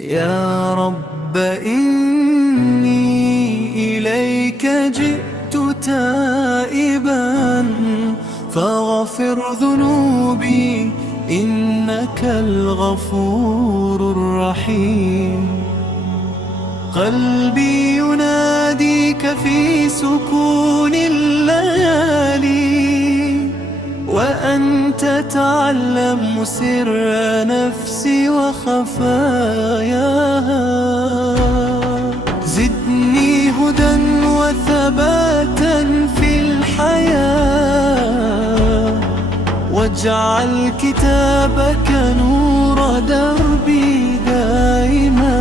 يا رب إني إليك جئت تائبا فاغفر ذنوبي إنك الغفور الرحيم. قلبي يناديك في سكون الليالي وأنت تعلم سر نفسي وخفاياها. زدني هدى وثباتا في الحياة واجعل كتابك نور دربي دائما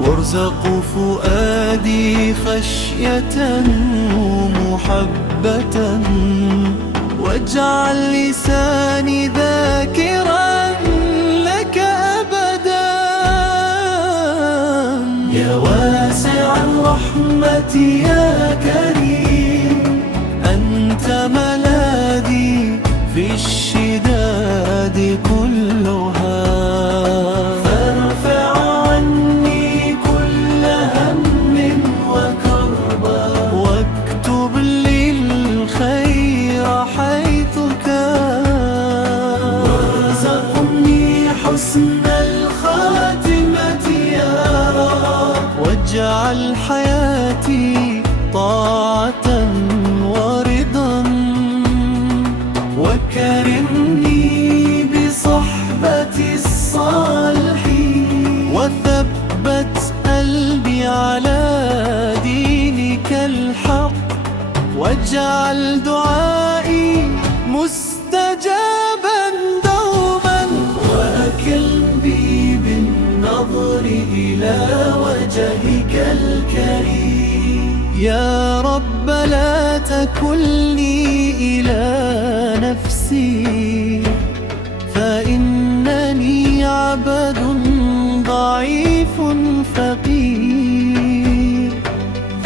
وارزق فؤادي خشية ومحبة واجعل لساني ذاكرا لك أبدا. يا واسع الرحمة يا كريم أنت ملاذي في الشداد كلها، فارفع عني كل هم وكربا واكتب لي الخير حيث كان وارزقني حسن الخاتمة يا رب واجعل حياتي طاعة ورضا وكرمني بصحبة الصالحين وثبت قلبي على دينك الحق واجعل دعائي مستجابا دوما وأكرم بي بالنظر إلى وجهك الكريم. يا رب لا تكلني إلى نفسي فإنني عبد ضعيف فقير،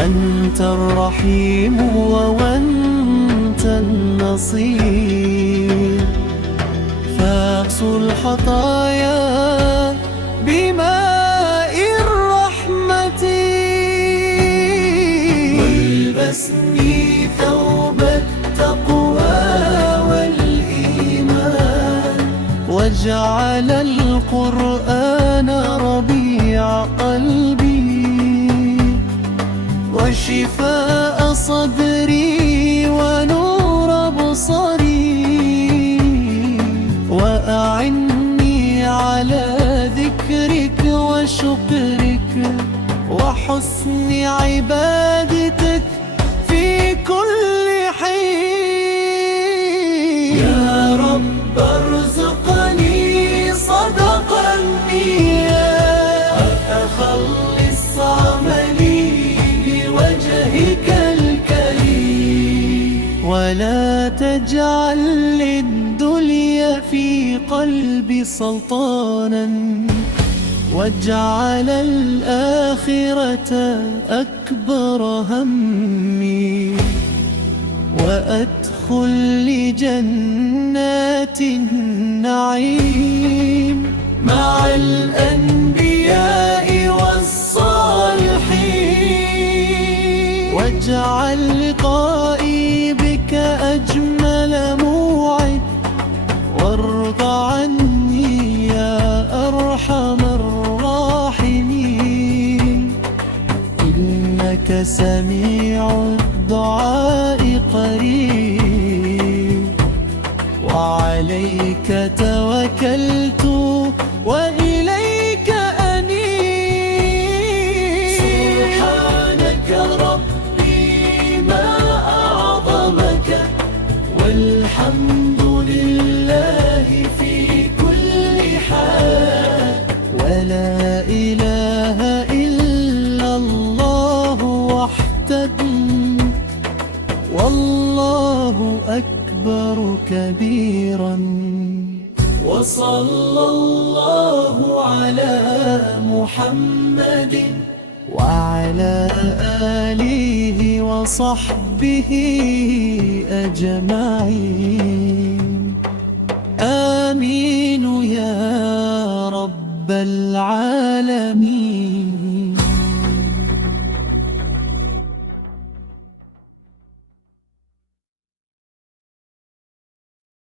أنت الرحيم وأنت النصير، فاغسل الخطايا بماء الرحمة والبسني ثوب التقوى والإيمان واجعل القرآن ربيع قلبي وشفاء صدري ونور بصري وأعني على ذكرك وشكرك وحسن عبادتك في كل حين. يا رب ارزقني صدقا نيات أخلص عملي لوجهك الكريم ولا تجعل للدنيا في قلبي سلطانا واجعل الآخرة أكبر همي وأدخل لجنات النعيم مع الأنبياء والصالحين واجعل لقائي بك أجمل موعد وارض عني يا أرحم الراحمين إنك سميع الدعاء قريب وعليك توكلت وإليك أنيب. سبحانك ربي ما أعظمك والحمد لله في كل حال ولا إله إلا الله وحده والله أكبر كبيرا. وصلى الله على محمد وعلى آله وصحبه أجمعين. آمين يا رب العالمين.